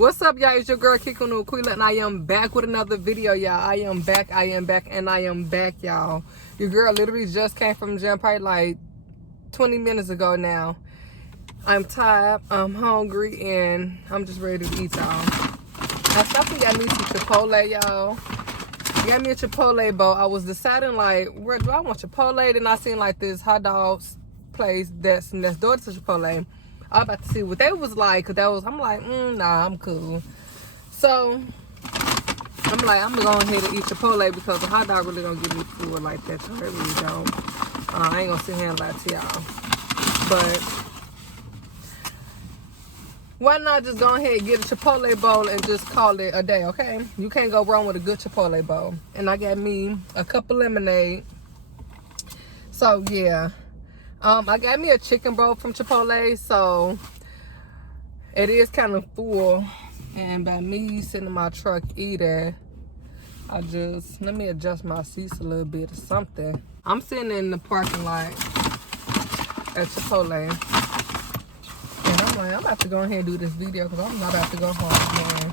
What's up, y'all? It's your girl Kickin with Quela, and I am back with another video, y'all. I am back, y'all. Your girl literally just came from the gym probably like 20 minutes ago now. I'm tired, I'm hungry, and I'm just ready to eat, y'all. I stopped and got me some Chipotle, y'all. Got me a Chipotle bowl. I was deciding like, where do I want Chipotle? Then I seen like this hot dogs place that's door to Chipotle. I was about to see what they was like, cause I'm like, nah, I'm cool. So I'm like, I'm gonna go ahead and eat Chipotle because the hot dog really don't give me food like that. So I really don't. I ain't gonna sit here and lie to y'all. But why not just go ahead and get a Chipotle bowl and just call it a day, okay? You can't go wrong with a good Chipotle bowl. And I got me a cup of lemonade. So yeah. I got me a chicken bowl from Chipotle, so it is kind of full. And by me sitting in my truck eating, let me adjust my seats a little bit or something. I'm sitting in the parking lot at Chipotle. And I'm like, I'm about to go ahead and do this video because I'm not about to go home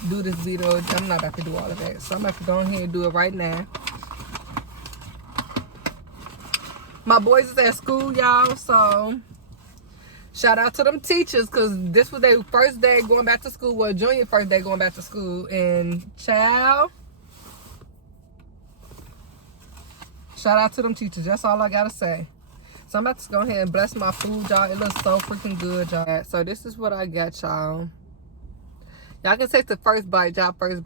and do this video. I'm not about to do all of that. So I'm about to go ahead and do it right now. My boys is at school, y'all, so shout out to them teachers because this was their first day going back to school. Well, junior first day going back to school. And child, shout out to them teachers. That's all I got to say. So I'm about to go ahead and bless my food, y'all. It looks so freaking good, y'all. So this is what I got, y'all. Y'all can take the first bite, y'all. First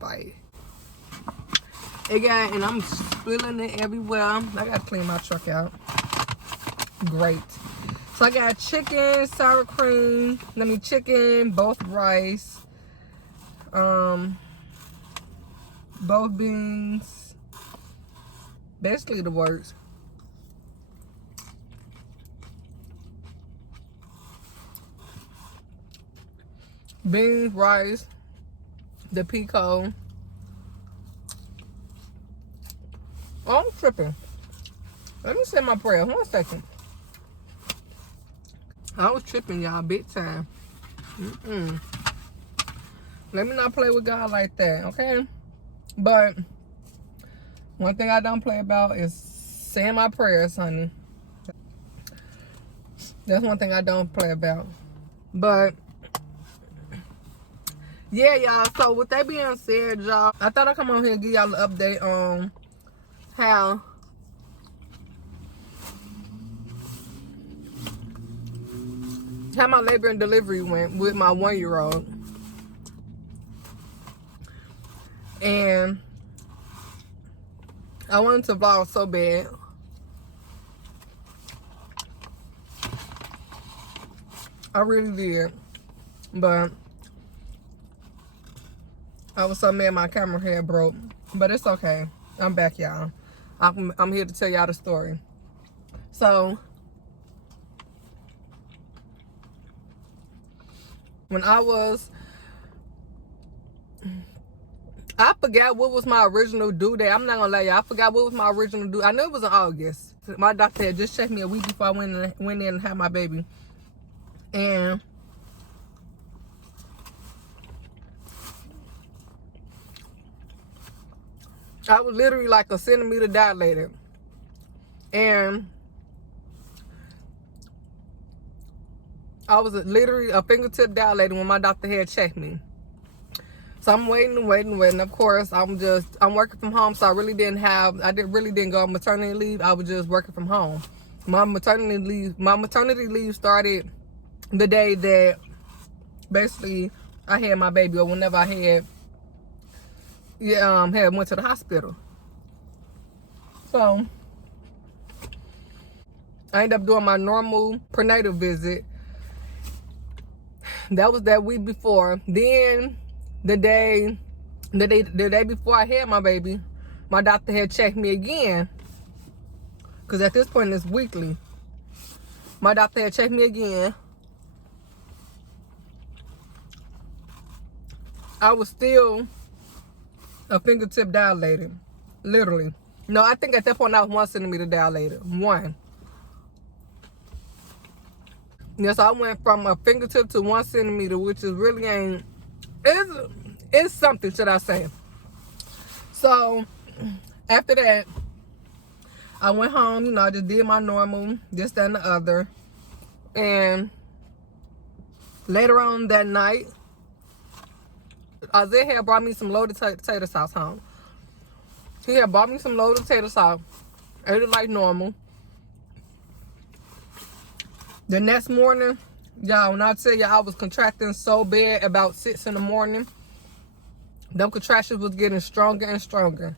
bite. Again, and I'm spilling it everywhere. I gotta clean my truck out. Great. So I got chicken, sour cream, chicken, both rice, both beans. Basically the works. Beans, rice, the pico. Oh, I'm tripping. Let me say my prayer. 1 second. I was tripping, y'all, big time. Let me not play with God like that, okay? But one thing I don't play about is saying my prayers, honey. That's one thing I don't play about. But yeah, y'all. So with that being said, y'all, I thought I'd come on here and give y'all an update on how my labor and delivery went with my 1-year-old. And I wanted to vlog so bad. I really did. But I was so mad my camera had broke. But it's okay. I'm back, y'all. I'm here to tell y'all the story. So when I forgot what was my original due date. I'm not gonna lie, y'all. I forgot what was my original due. I knew it was in August. My doctor had just checked me a week before I went in and had my baby. And I was literally like a centimeter dilated. And I was literally a fingertip dilated when my doctor had checked me. So I'm waiting. Of course, I'm working from home, so I really didn't go on maternity leave. I was just working from home. My maternity leave started the day that basically I had my baby, or whenever I went to the hospital. So I ended up doing my normal prenatal visit. That was that week before. Then the day before I had my baby, my doctor had checked me again. Because at this point it's weekly. My doctor had checked me again. I was still a fingertip dilated. Literally. No, I think at that point I was 1 centimeter dilated. 1. Yes, I went from a fingertip to 1 centimeter, which is really ain't, it's something, should I say. So after that, I went home, you know, I just did my normal, this, that, and the other. And later on that night, Isaiah had brought me some loaded potato sauce home. He had bought me some loaded potato sauce. Ate it like normal. The next morning, y'all, when I tell you I was contracting so bad about 6 in the morning, them contractions was getting stronger and stronger.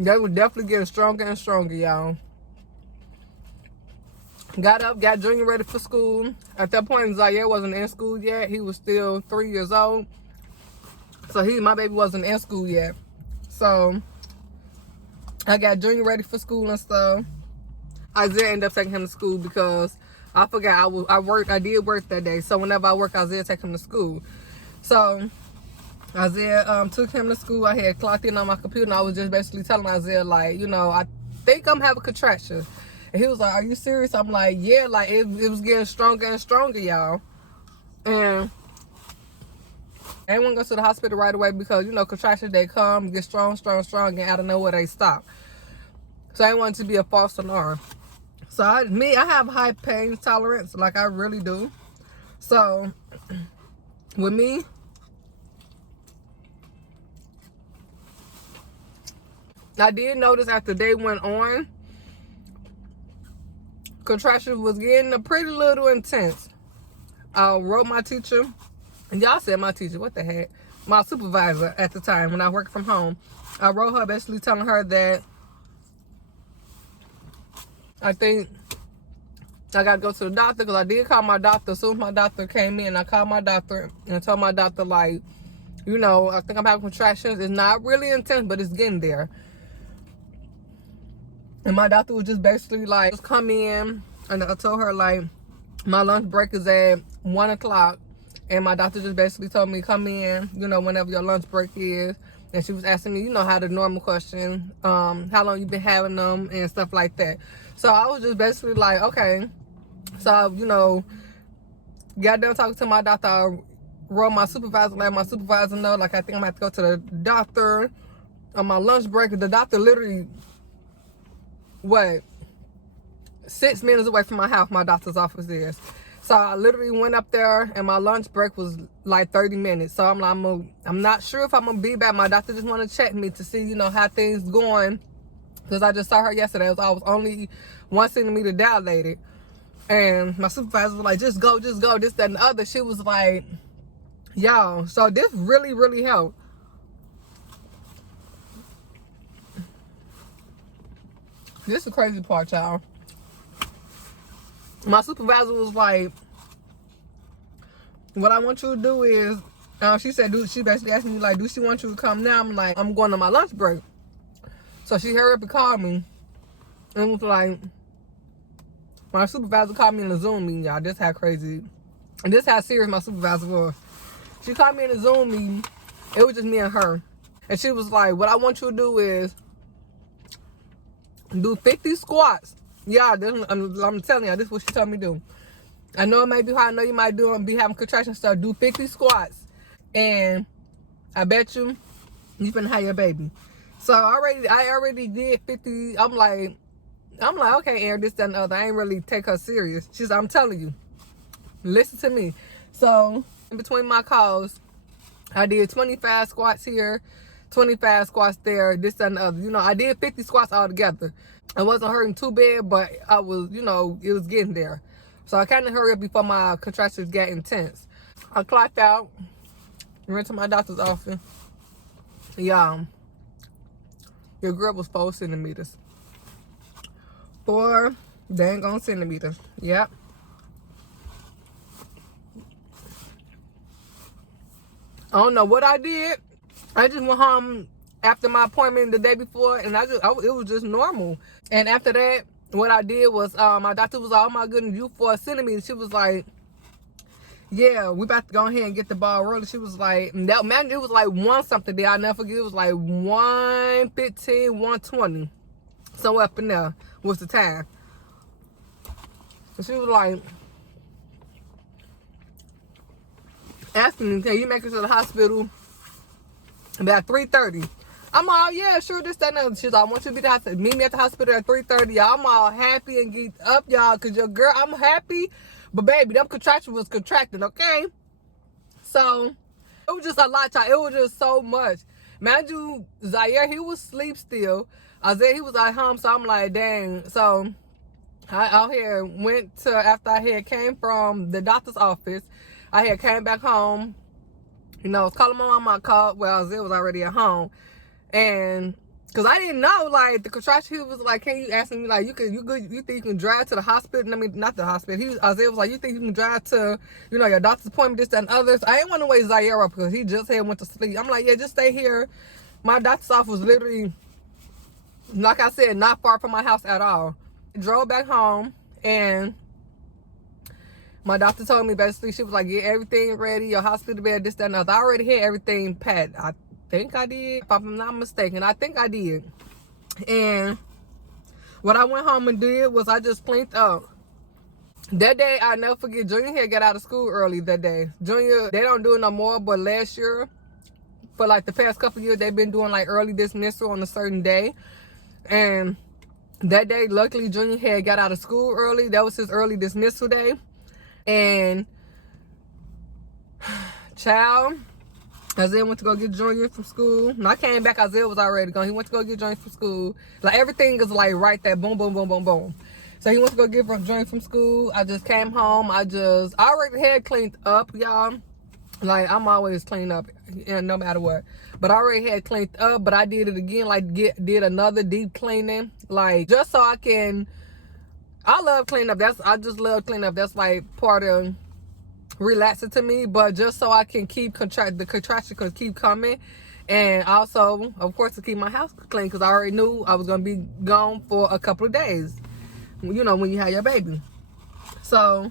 They were definitely getting stronger and stronger, y'all. Got up, got Junior ready for school. At that point, Zaire wasn't in school yet. He was still 3 years old. So my baby wasn't in school yet. So I got Junior ready for school and stuff. Isaiah ended up taking him to school because I forgot I did work that day. So whenever I work, Isaiah take him to school. So Isaiah took him to school. I had clocked in on my computer and I was just basically telling Isaiah, like, you know, I think I'm having contractions. And he was like, are you serious? I'm like, yeah, like it was getting stronger and stronger, y'all. And I didn't want to go to the hospital right away because, you know, contractions, they come, get strong, and out of nowhere they stop. So I didn't want it to be a false alarm. So I have high pain tolerance, like I really do. So with me, I did notice after day went on, contractions was getting a pretty little intense. I wrote my teacher, and y'all said my teacher, what the heck? My supervisor at the time when I worked from home. I wrote her basically telling her that I think I got to go to the doctor, because I did call my doctor. As soon as my doctor came in, I called my doctor and told my doctor, like, you know, I think I'm having contractions. It's not really intense, but it's getting there. And my doctor was just basically like, just come in. And I told her, like, my lunch break is at 1 o'clock. And my doctor just basically told me, come in, you know, whenever your lunch break is. And she was asking me, you know, how the normal question, how long you been having them and stuff like that. So I was just basically like, okay. So, you know, got done talking to my doctor. I wrote my supervisor, let my supervisor know, like, I think I'm going to have to go to the doctor on my lunch break. The doctor literally, 6 minutes away from my house, my doctor's office is. So I literally went up there, and my lunch break was like 30 minutes. So I'm like, I'm not sure if I'm going to be back. My doctor just want to check me to see, you know, how things going. Because I just saw her yesterday. I was only 1 centimeter dilated. And my supervisor was like, just go, this, that, and the other. She was like, y'all, so this really, really helped. This is the crazy part, y'all. My supervisor was like, what I want you to do is, she said, she basically asked me, like, do she want you to come now? I'm like, I'm going on my lunch break. So she hurried up and called me. And was like, my supervisor called me in a Zoom meeting, y'all. This how crazy, and this how serious my supervisor was. She called me in a Zoom meeting. It was just me and her. And she was like, what I want you to do is do 50 squats. Yeah, I'm telling y'all, this is what she told me to do. I know it may be hard. I know you might be having contraction stuff. Do 50 squats. And I bet you finna have your baby. So I already did 50. I'm like, okay, Aaron, this, that, and the other. I ain't really take her serious. She's like, I'm telling you, listen to me. So in between my calls, I did 25 squats here, 25 squats there, this, that, and the other. You know, I did 50 squats all together. I wasn't hurting too bad, but I was, you know, it was getting there. So I kind of hurried up before my contractions got intense. I clocked out, went to my doctor's office. Yeah, your girl was 4 centimeters. 4 dang on centimeters. Yep. I don't know what I did. I just went home after my appointment the day before, and it was just normal. And after that, what I did was, my doctor was like, oh my goodness, you 4 centimeters. She was like, yeah, we about to go ahead and get the ball rolling. She was like, that man, it was like 1 something there. I'll never forget. It was like 1:15, 1:20. Somewhere up in there was the time. And she was like, asking me, can you make it to the hospital about 3:30? I'm all, yeah, sure, this, that, and that. She's like, I want you to be at the hospital. Meet me at the hospital at 3:30. Y'all, I'm all happy and geeked up, y'all, because your girl, I'm happy. But, baby, them contraction was contracting, okay? So, it was just a lot, y'all. It was just so much. Mind you, Zaire, he was asleep still. Isaiah, he was at home, so I'm like, dang. So, I out here went to, after I had came from the doctor's office, I had came back home. You know, I was calling my mom. I called, well, Isaiah was already at home. And because I didn't know, like, the contraction, he was like, can you ask me, like, you think you can drive to the hospital? I mean, not the hospital. Isaiah was like, you think you can drive to, you know, your doctor's appointment, this, that, and others? I didn't want to wake Zaire up because he just had went to sleep. I'm like, yeah, just stay here. My doctor's office was literally, like I said, not far from my house at all. I drove back home, and my doctor told me, basically, she was like, get everything ready, your hospital bed, this, that, and other. I already had everything packed. I think I did, if I'm not mistaken. I think I did. And what I went home and did was I just cleaned up. That day, I'll never forget, Junior had got out of school early that day. Junior, they don't do it no more, but last year, for like the past couple of years, they've been doing like early dismissal on a certain day. And that day, luckily, Junior had got out of school early. That was his early dismissal day. And child, Isaiah went to go get Junior from school. And I came back, Isaiah was already gone. He went to go get Junior from school. Like, everything is like right there, boom, boom, boom, boom, boom. So he went to go get Junior from school. I just came home. I already had cleaned up, y'all. Like, I'm always clean up, no matter what. But I already had cleaned up, but I did it again, like, did another deep cleaning. Like, just so I can, I love cleaning up. I just love cleaning up. That's like part of relaxing to me. But just so I can keep the contraction could keep coming. And also, of course, to keep my house clean, because I already knew I was going to be gone for a couple of days. You know, when you have your baby. So,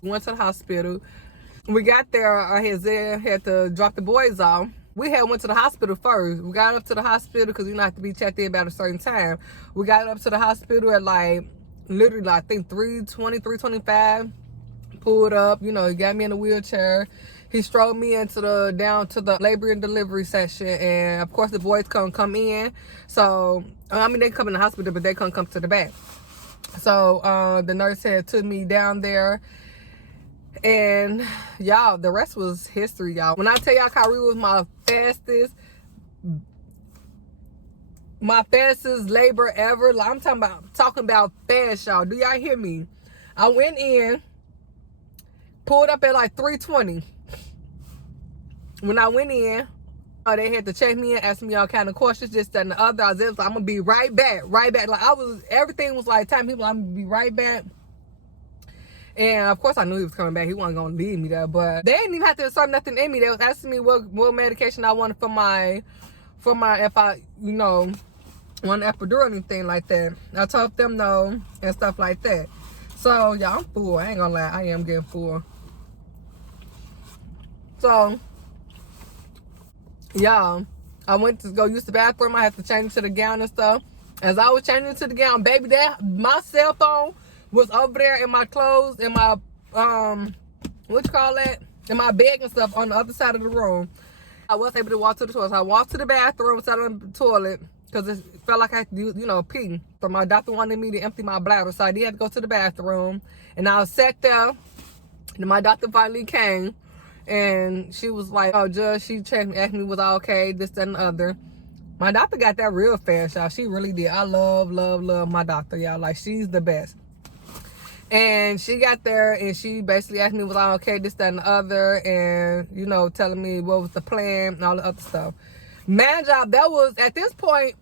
went to the hospital. We got there, Isaiah had to drop the boys off. We had went to the hospital first. We got up to the hospital because you have to be checked in about a certain time. We got up to the hospital at like, literally, like, I think 3:20, 3:25. Pulled up, you know, he got me in a wheelchair. He strolled me down to the labor and delivery section. And of course the boys come in. So, I mean, they come in the hospital, but they couldn't come to the back. So, the nurse had took me down there. And y'all, the rest was history, y'all. When I tell y'all Kyrie was my fastest labor ever, like, I'm talking about fast, y'all. Do y'all hear me? I went in, pulled up at like 3:20. When I went in, they had to check me in, ask me all kind of questions, this, that, and the other. I was like, I'm gonna be right back. Like, everything was like telling people I'm gonna be right back. And of course I knew he was coming back. He wasn't gonna leave me there, but they didn't even have to insert nothing in me. They was asking me what medication I wanted for my if I, you know, want an epidural or anything like that. I told them no and stuff like that. So yeah, I'm full. I ain't gonna lie, I am getting full. So yeah, I went to go use the bathroom. I had to change into the gown and stuff. As I was changing into the gown, baby, my cell phone was over there in my clothes, in my, what you call that? In my bag and stuff on the other side of the room. I was able to walk to the toilet. So I walked to the bathroom, sat on the toilet, because it felt like I had to, you know, pee. So my doctor wanted me to empty my bladder. So I did have to go to the bathroom. And I sat there, and my doctor finally came. And she was like, oh, Judge, she checked me, asked me, was I okay, this, that, and the other. My doctor got that real fast, y'all. She really did. I love my doctor, y'all. Like, she's the best. And she got there and she basically asked me, was I okay, this, that, and the other, and, you know, telling me what was the plan and all the other stuff. Man, job, that was, at this point,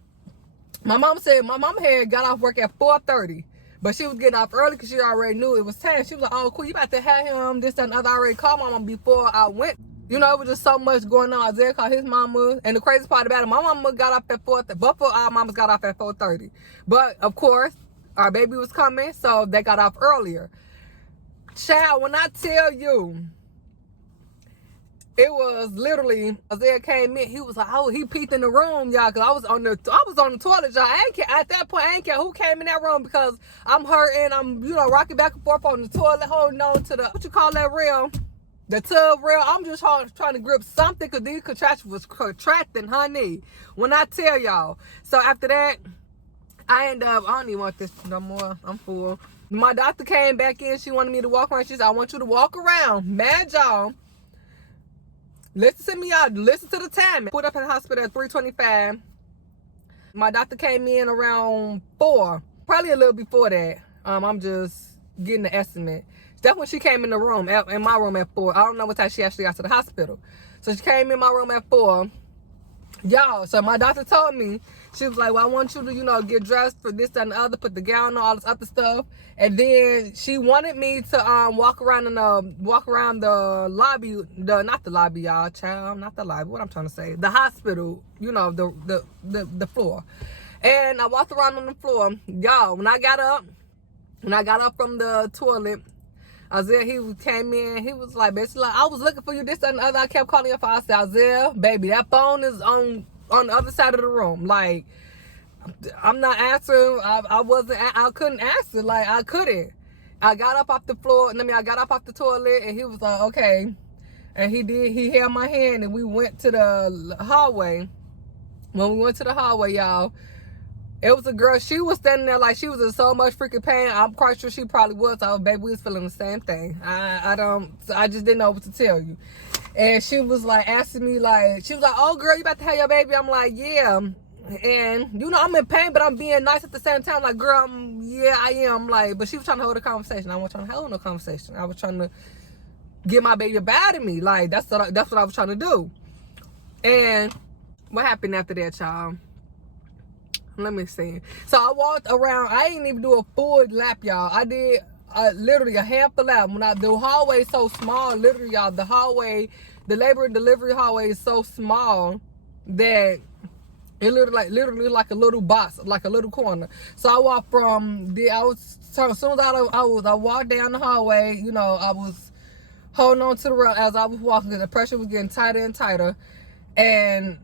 my mom said, my mom had got off work at 4:30, but she was getting off early because she already knew it was time. She was like, oh, cool, you about to have him, this, that, and the other. I already called my mom before I went. You know, it was just so much going on. Isaiah called his mama, and the crazy part about it, my mama got off at 4:30. Both of our mamas got off at 4:30. But, of course, our baby was coming, so they got off earlier. Child, when I tell you, it was literally, Isaiah came in, he was like, oh, he peeked in the room, y'all, because I was on the toilet, y'all. At that point, I ain't care who came in that room, because I'm hurting, I'm, rocking back and forth on the toilet, holding on to the, what you call that rail? The tub rail. I'm just trying to grip something, because these contractions was contracting, honey. When I tell y'all. So after that, I ended up, I don't even want this no more. I'm full. My doctor came back in, she wanted me to walk around. She said, I want you to walk around. Mad y'all. Listen to me, y'all. Listen to the time. Put up at the hospital at 3:25. My doctor came in around 4. Probably a little before that. I'm just getting the estimate. That's when she came in the room, in my room at 4. I don't know what time she actually got to the hospital. So she came in my room at 4. Y'all, so my doctor told me, she was like, well, I want you to, get dressed for this, that, and the other, put the gown on, all this other stuff. And then she wanted me to walk around the lobby, not the lobby, y'all, child, not the lobby, what I'm trying to say, the hospital, the floor. And I walked around on the floor. Y'all, when I got up from the toilet, Isaiah, he came in, he was like, basically like, I was looking for you, this, that, and the other. I kept calling your phone. I said, Isaiah, baby, that phone is on the other side of the room. Like, I'm not answering. I couldn't answer. Like, I couldn't. I got up off the floor, I got up off the toilet, and he was like, okay. And he held my hand, and we went to the hallway. When we went to the hallway, y'all, it was a girl. She was standing there like she was in so much freaking pain. I'm quite sure she probably was. So, baby, we was feeling the same thing. I just didn't know what to tell you. And she was like asking me, like, she was like, oh, girl, you about to have your baby? I'm like, yeah. And, I'm in pain, but I'm being nice at the same time. Like, girl, yeah, I am. Like, but she was trying to hold a conversation. I wasn't trying to hold no conversation. I was trying to get my baby up out of me. Like, that's what I was trying to do. And what happened after that, y'all? Let me see. So I walked around. I didn't even do a full lap, y'all. I did literally a half a lap. The hallway is so small, literally, y'all. The hallway, the labor and delivery hallway is so small that it literally like a little box, like a little corner. So I walked as soon as I walked down the hallway, I was holding on to the rail as I was walking, because the pressure was getting tighter and tighter. And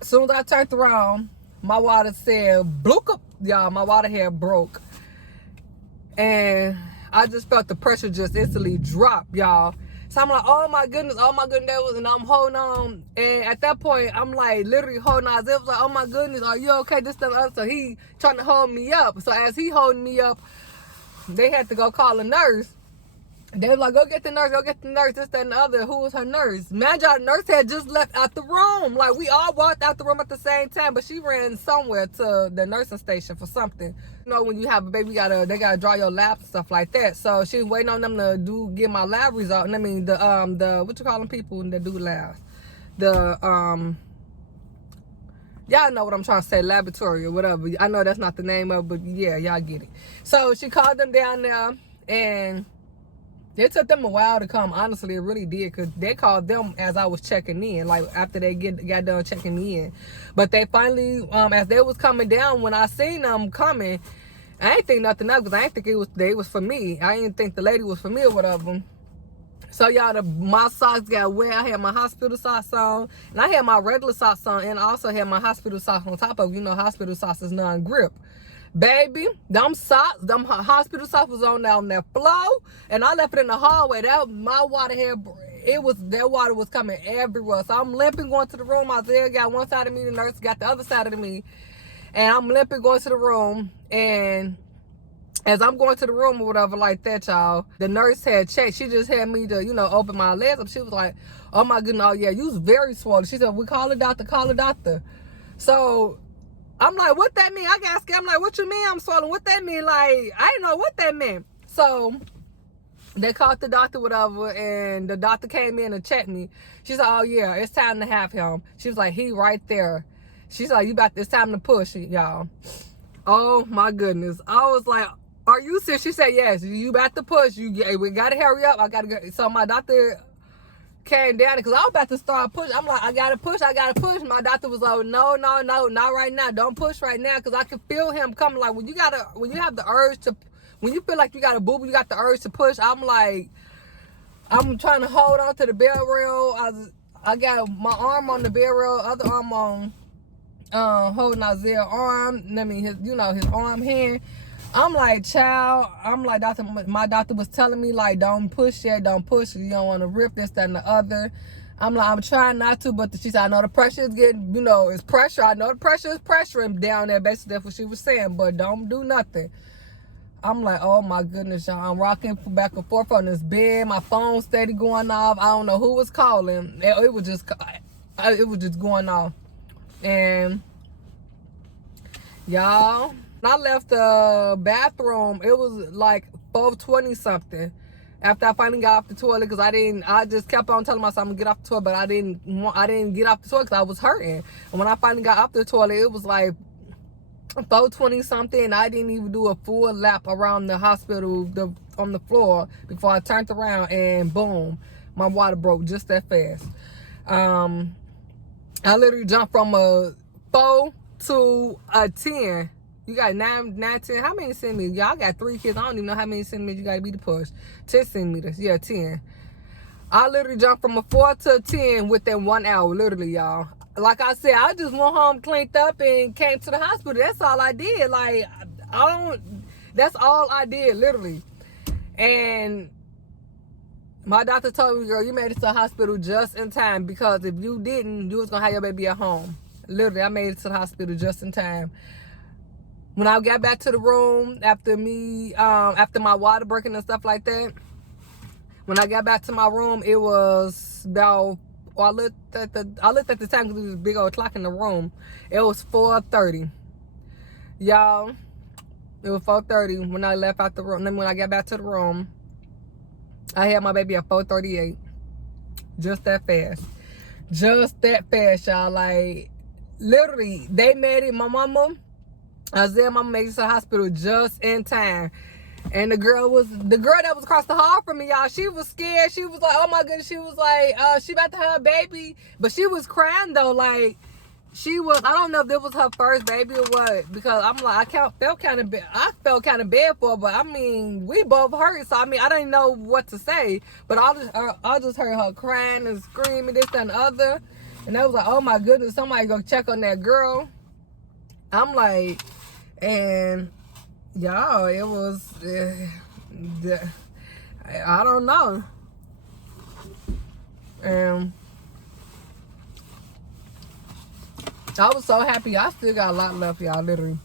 as soon as I turned around, my water said, bloop up, y'all. My water had broke. And I just felt the pressure just instantly drop, y'all. So I'm like, oh my goodness, and I'm holding on. And at that point, I'm like literally holding on. Isaiah was like, oh my goodness, are you okay? This, that, and the other. So he trying to hold me up. So as he holding me up, they had to go call a nurse. They was like, go get the nurse, this, that, and the other. Who was her nurse? Man, y'all, the nurse had just left out the room. Like, we all walked out the room at the same time, but she ran somewhere to the nursing station for something. When you have a baby, they gotta draw your labs and stuff like that. So she was waiting on them to get my lab result. And I mean, the what you call them people that do labs? Y'all know what I'm trying to say, laboratory or whatever. I know that's not the name of it, but yeah, y'all get it. So she called them down there, and it took them a while to come. Honestly, it really did, because they called them as I was checking in, like after they got done checking me in. But they finally, as they was coming down, when I seen them coming, I ain't think nothing of, because I ain't think they was for me. I didn't think the lady was for me or whatever. So y'all, my socks got wet. I had my hospital socks on, and I had my regular socks on, and I also had my hospital socks on top of, hospital socks is non-grip. Baby, them hospital socks was on that floor, and I left it in the hallway. My water that water was coming everywhere. So I'm limping going to the room. Isaiah got one side of me, the nurse got the other side of me, and I'm limping going to the room. And as I'm going to the room or whatever like that, y'all, the nurse had checked. She just had me to, open my legs up. She was like, oh my goodness, oh yeah, you was very swollen. She said, we call a doctor. So I'm like, what that mean? I got scared. I'm like, what you mean I'm swollen? What that mean? Like, I didn't know what that meant. So they called the doctor, whatever, and the doctor came in and checked me. She said, oh yeah, it's time to have him. She was like, he right there. She's like, it's time to push it, y'all. Oh my goodness. I was like, are you serious? She said, yes, you about to push. We gotta hurry up. I gotta go. So my doctor came down, because I was about to start pushing. I'm like, I gotta push. My doctor was like, no, not right now. Don't push right now, because I can feel him coming. Like, when you feel like you got a boo, you got the urge to push. I'm like, I'm trying to hold on to the bell rail. I got my arm on the bell rail, other arm on holding Isaiah's arm. I mean, his arm hand. I'm like, child. I'm like, my doctor was telling me, like, don't push it, don't push it. You don't want to rip this, that, and the other. I'm like, I'm trying not to, but she said, I know the pressure is getting, it's pressure. I know the pressure is pressuring down there. Basically, that's what she was saying, but don't do nothing. I'm like, oh my goodness, y'all. I'm rocking back and forth on this bed. My phone steady going off. I don't know who was calling. It was just going off. And y'all, when I left the bathroom, it was like 4:20 something. After I finally got off the toilet, because I just kept on telling myself I'm gonna get off the toilet, but I didn't get off the toilet because I was hurting. And when I finally got off the toilet, it was like 4:20 something, and I didn't even do a full lap around the hospital on the floor before I turned around, and boom, my water broke just that fast. I literally jumped from a 4 to a 10. You got 9, 10. How many centimeters? Y'all got 3 kids. I don't even know how many centimeters you got to be to push. 10 centimeters. Yeah, 10. I literally jumped from a 4 to a 10 within 1 hour. Literally, y'all. Like I said, I just went home, cleaned up, and came to the hospital. That's all I did. Like, that's all I did, literally. And my doctor told me, girl, you made it to the hospital just in time, because if you didn't, you was going to have your baby at home. Literally, I made it to the hospital just in time. When I got back to the room after my water breaking and stuff like that, when I got back to my room, it was about, I looked at the time because there was a big old clock in the room. It was 4:30. Y'all, it was 4:30 when I left out the room. Then when I got back to the room, I had my baby at 4:38. Just that fast. Just that fast, y'all. Like, literally, they made it. My mama, Isaiah's mama, made it to the hospital just in time. And the girl that was across the hall from me, y'all, she was scared. She was like, oh my goodness. She was like, she about to have a baby. But she was crying though. Like, I don't know if it was her first baby or what. Because I'm like, I felt kind of bad for her. But I mean, we both hurt. So I mean, I didn't know what to say. But I just heard her crying and screaming, this and the other. And I was like, oh my goodness, somebody go check on that girl. I'm like, and y'all, it was, I don't know. And I was so happy. I still got a lot left, y'all, literally.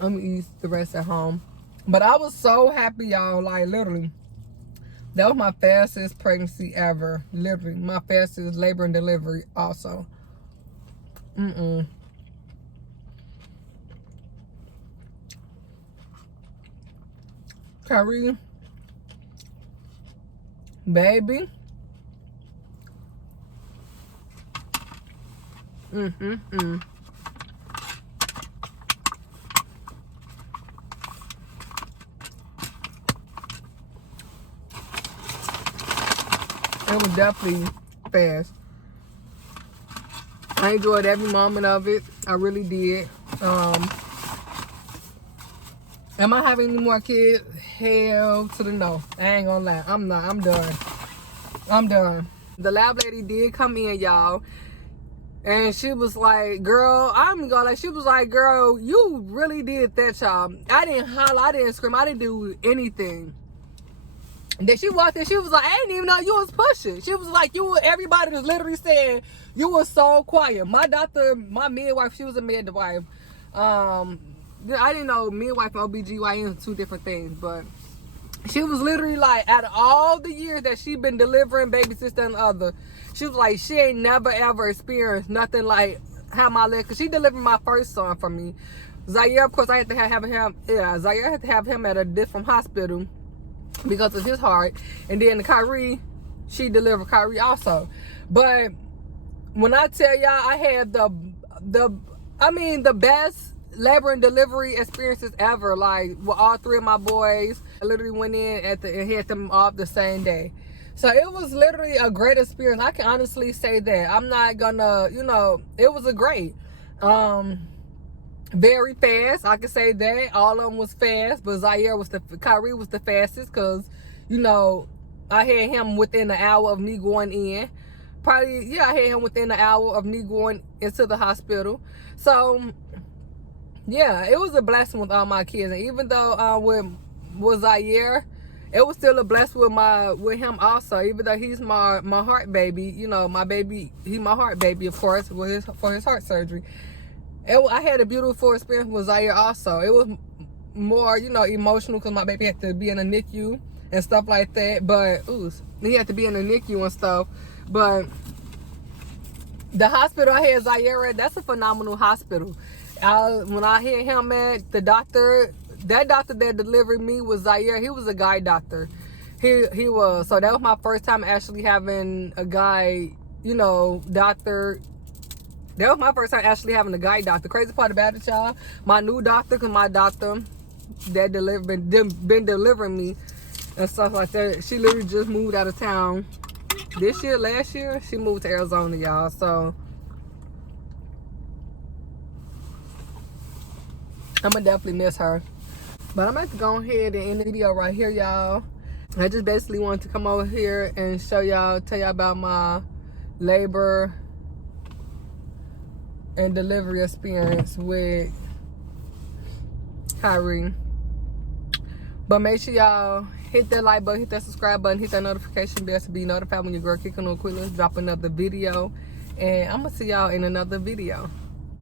I'm gonna eat the rest at home. But I was so happy, y'all, like, literally. That was my fastest pregnancy ever. Literally, my fastest labor and delivery also. Kyrie, baby. It was definitely fast. I enjoyed every moment of it. I really did. Am I having any more kids? Hell to the no. I ain't gonna lie. I'm not. I'm done. I'm done. The lab lady did come in, y'all. And she was like, girl, I'm gonna like, she was like, girl, you really did that, y'all. I didn't holler. I didn't scream. I didn't do anything. Then she walked in, she was like, I didn't even know you was pushing. She was like, everybody was literally saying you was so quiet. My doctor, my midwife, she was a midwife. I didn't know midwife and OBGYN are 2 different things, but she was literally like, out of all the years that she been delivering baby, sister, and other, she was like, she ain't never ever experienced nothing like how my leg, because she delivered my first son for me. Zaire, of course, I had to have him, Zaire had to have him at a different hospital because of his heart. And then the Kyrie, she delivered Kyrie also. But when I tell y'all, I had the best labor and delivery experiences ever. Like, with all 3 of my boys, I literally went in and had them off the same day. So it was literally a great experience. I can honestly say that. I'm not gonna, it was a great. Very fast, I can say that. All of them was fast, but Kyrie was the fastest, because you know, I had him within an hour of me going in. Probably, yeah, I had him within an hour of me going into the hospital. So, yeah, it was a blessing with all my kids. And even though with Zaire, it was still a blessing with him also. Even though he's my heart baby, you know, my baby, he's my heart baby, of course, for his heart surgery. I had a beautiful experience with Zaire also. It was more, you know, emotional because my baby had to be in a NICU and stuff like that. But he had to be in the NICU and stuff. But the hospital I had Zaire at, that's a phenomenal hospital. When I had him at, that doctor that delivered me was Zaire. He was a guy doctor. He was. So that was my first time actually having a guy, you know, doctor. That was my first time actually having a guy doctor. Crazy part about it, y'all, my new doctor, because my doctor that been delivering me and stuff like that, she literally just moved out of town last year. She moved to Arizona, y'all. So I'm gonna definitely miss her. But I'm about to go ahead and end the video right here, y'all. I just basically wanted to come over here and tell y'all about my labor and delivery experience with Kyrie. But make sure y'all hit that like button, hit that subscribe button, hit that notification bell to be notified when your girl Kickin or Quela drop another video. And I'm gonna see y'all in another video.